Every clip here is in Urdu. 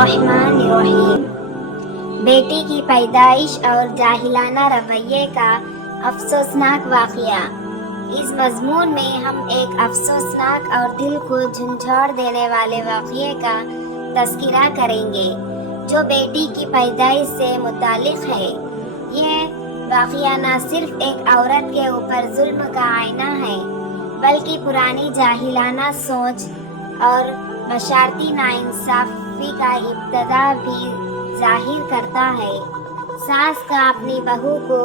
الرحمن الرحیم۔ بیٹی کی پیدائش اور جاہلانہ رویے کا افسوسناک واقعہ۔ اس مضمون میں ہم ایک افسوسناک اور دل کو جھنجھوڑ دینے والے واقعے کا تذکرہ کریں گے جو بیٹی کی پیدائش سے متعلق ہے۔ یہ واقعہ نہ صرف ایک عورت کے اوپر ظلم کا آئینہ ہے بلکہ پرانی جاہلانہ سوچ اور معاشرتی ناانصافی کا ابتدا بھی ظاہر کرتا ہے۔ ساس کا اپنی بہو کو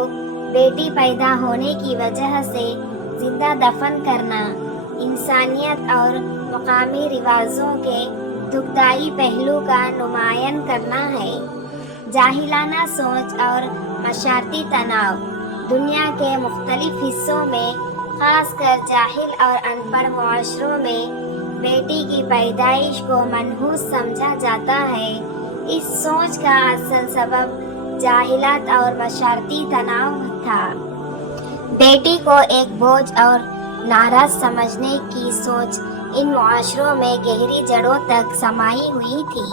بیٹی پیدا ہونے کی وجہ سے زندہ دفن کرنا انسانیت اور مقامی رواجوں کے دکھدائی پہلو کا نمایاں کرنا ہے۔ جاہلانہ سوچ اور معاشرتی تناؤ دنیا کے مختلف حصوں میں خاص کر جاہل اور ان پڑھ معاشروں میں بیٹی کی پیدائش کو منحوس سمجھا جاتا ہے۔ اس سوچ کا اصل سبب جاہلیت اور معاشرتی تناؤ تھا۔ بیٹی کو ایک بوجھ اور ناراض سمجھنے کی سوچ ان معاشروں میں گہری جڑوں تک سمائی ہوئی تھی۔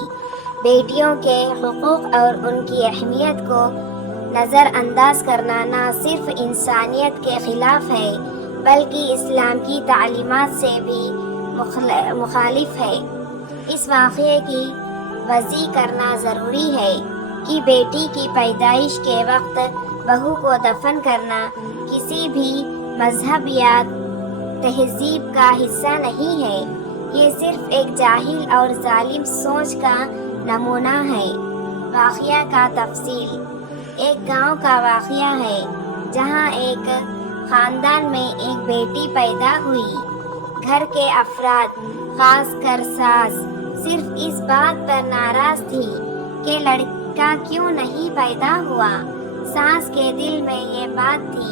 بیٹیوں کے حقوق اور ان کی اہمیت کو نظر انداز کرنا نہ صرف انسانیت کے خلاف ہے بلکہ اسلام کی تعلیمات سے بھی مخالف ہے۔ اس واقعے کی وضاحت کرنا ضروری ہے کہ بیٹی کی پیدائش کے وقت بہو کو دفن کرنا کسی بھی مذہب یا تہذیب کا حصہ نہیں ہے۔ یہ صرف ایک جاہل اور ظالم سوچ کا نمونہ ہے۔ واقعہ کا تفصیل۔ ایک گاؤں کا واقعہ ہے جہاں ایک خاندان میں ایک بیٹی پیدا ہوئی۔ گھر کے افراد خاص کر ساس صرف اس بات پر ناراض تھی کہ لڑکا کیوں نہیں پیدا ہوا۔ ساس کے دل میں یہ بات تھی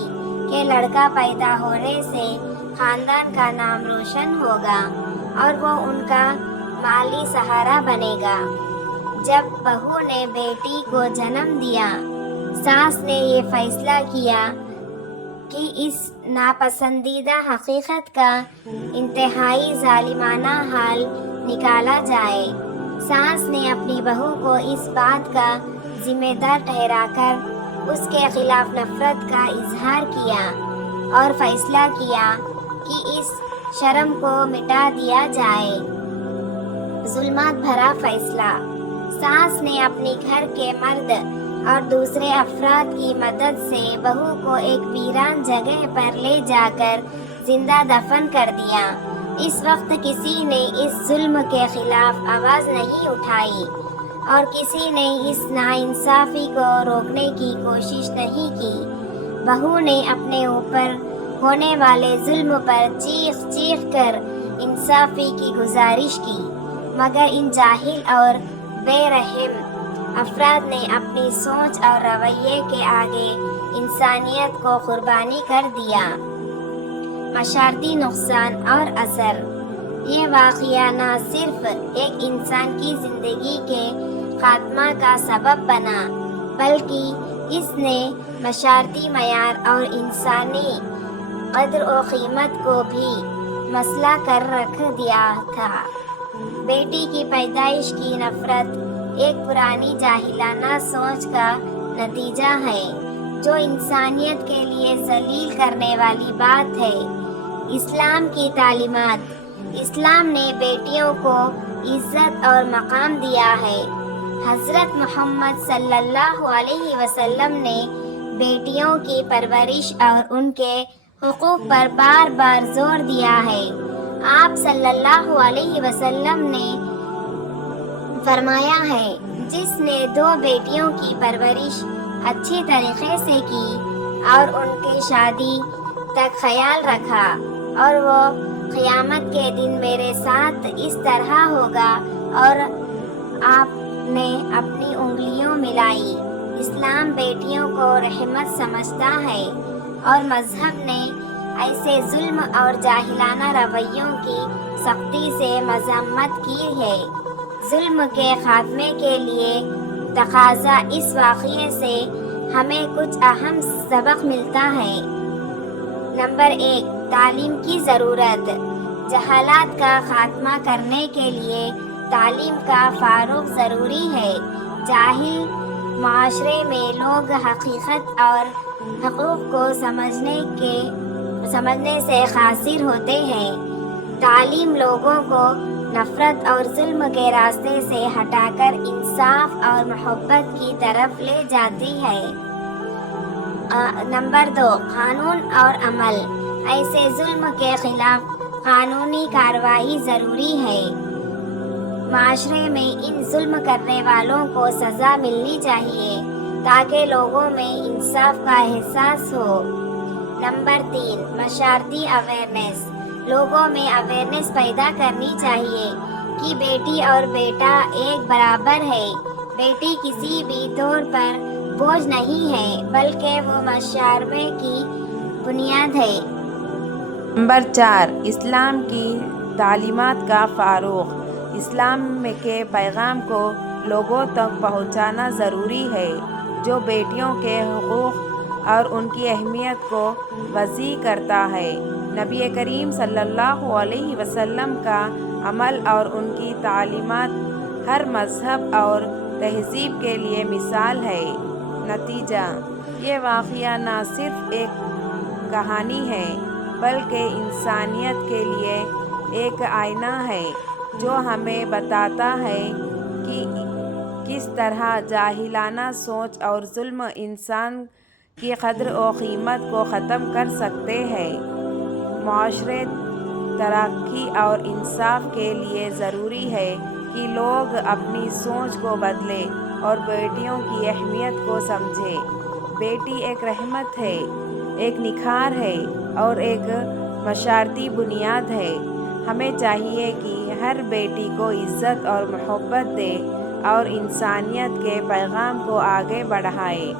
کہ لڑکا پیدا ہونے سے خاندان کا نام روشن ہوگا اور وہ ان کا مالی سہارا بنے گا۔ جب بہو نے بیٹی کو جنم دیا، ساس نے یہ فیصلہ کیا کہ اس ناپسندیدہ حقیقت کا انتہائی ظالمانہ حل نکالا جائے۔ ساس نے اپنی بہو کو اس بات کا ذمہ دار ٹھہرا کر اس کے خلاف نفرت کا اظہار کیا اور فیصلہ کیا کہ اس شرم کو مٹا دیا جائے۔ ظلمات بھرا فیصلہ۔ ساس نے اپنی گھر کے مرد اور دوسرے افراد کی مدد سے بہو کو ایک ویران جگہ پر لے جا کر زندہ دفن کر دیا۔ اس وقت کسی نے اس ظلم کے خلاف آواز نہیں اٹھائی اور کسی نے اس ناانصافی کو روکنے کی کوشش نہیں کی۔ بہو نے اپنے اوپر ہونے والے ظلم پر چیخ چیخ کر انصافی کی گزارش کی، مگر ان جاہل اور بے رحم افراد نے اپنی سوچ اور رویے کے آگے انسانیت کو قربانی کر دیا۔ معاشرتی نقصان اور اثر۔ یہ واقعہ نہ صرف ایک انسان کی زندگی کے خاتمہ کا سبب بنا بلکہ اس نے معاشرتی معیار اور انسانی قدر و قیمت کو بھی مسئلہ کر رکھ دیا تھا۔ بیٹی کی پیدائش کی نفرت ایک پرانی جاہلانہ سوچ کا نتیجہ ہے جو انسانیت کے لیے ذلیل کرنے والی بات ہے۔ اسلام کی تعلیمات۔ اسلام نے بیٹیوں کو عزت اور مقام دیا ہے۔ حضرت محمد صلی اللہ علیہ وسلم نے بیٹیوں کی پرورش اور ان کے حقوق پر بار بار زور دیا ہے۔ آپ صلی اللہ علیہ وسلم نے فرمایا ہے، جس نے 2 بیٹیوں کی پرورش اچھی طریقے سے کی اور ان کی شادی تک خیال رکھا اور وہ قیامت کے دن میرے ساتھ اس طرح ہوگا، اور آپ نے اپنی انگلیاں ملائی۔ اسلام بیٹیوں کو رحمت سمجھتا ہے اور مذہب نے ایسے ظلم اور جاہلانہ رویوں کی سختی سے مذمت کی ہے۔ ظلم کے خاتمے کے لیے تقاضا۔ اس واقعے سے ہمیں کچھ اہم سبق ملتا ہے۔ نمبر 1، تعلیم کی ضرورت۔ جہالت کا خاتمہ کرنے کے لیے تعلیم کا فروغ ضروری ہے۔ جاہل معاشرے میں لوگ حقیقت اور حقوق کو سمجھنے سے قاصر ہوتے ہیں۔ تعلیم لوگوں کو نفرت اور ظلم کے راستے سے ہٹا کر انصاف اور محبت کی طرف لے جاتی ہے۔ نمبر 2، قانون اور عمل۔ ایسے ظلم کے خلاف قانونی کارروائی ضروری ہے۔ معاشرے میں ان ظلم کرنے والوں کو سزا ملنی چاہیے تاکہ لوگوں میں انصاف کا احساس ہو۔ نمبر 3، معاشرتی اویئرنیس۔ لوگوں میں اویئرنیس پیدا کرنی چاہیے کہ بیٹی اور بیٹا ایک برابر ہے۔ بیٹی کسی بھی طور پر بوجھ نہیں ہے بلکہ وہ معاشرے کی بنیاد ہے۔ نمبر 4، اسلام کی تعلیمات کا فروغ۔ اسلام کے پیغام کو لوگوں تک پہنچانا ضروری ہے، جو بیٹیوں کے حقوق اور ان کی اہمیت کو واضح کرتا ہے۔ نبی کریم صلی اللہ علیہ وسلم کا عمل اور ان کی تعلیمات ہر مذہب اور تہذیب کے لیے مثال ہے۔ نتیجہ، یہ واقعہ نہ صرف ایک کہانی ہے بلکہ انسانیت کے لیے ایک آئینہ ہے، جو ہمیں بتاتا ہے کہ کس طرح جاہلانہ سوچ اور ظلم انسان کی قدر و قیمت کو ختم کر سکتے ہیں۔ معاشرے ترقی اور انصاف کے لیے ضروری ہے کہ لوگ اپنی سوچ کو بدلیں اور بیٹیوں کی اہمیت کو سمجھیں۔ بیٹی ایک رحمت ہے، ایک نکھار ہے اور ایک معاشرتی بنیاد ہے۔ ہمیں چاہیے کہ ہر بیٹی کو عزت اور محبت دے اور انسانیت کے پیغام کو آگے بڑھائے۔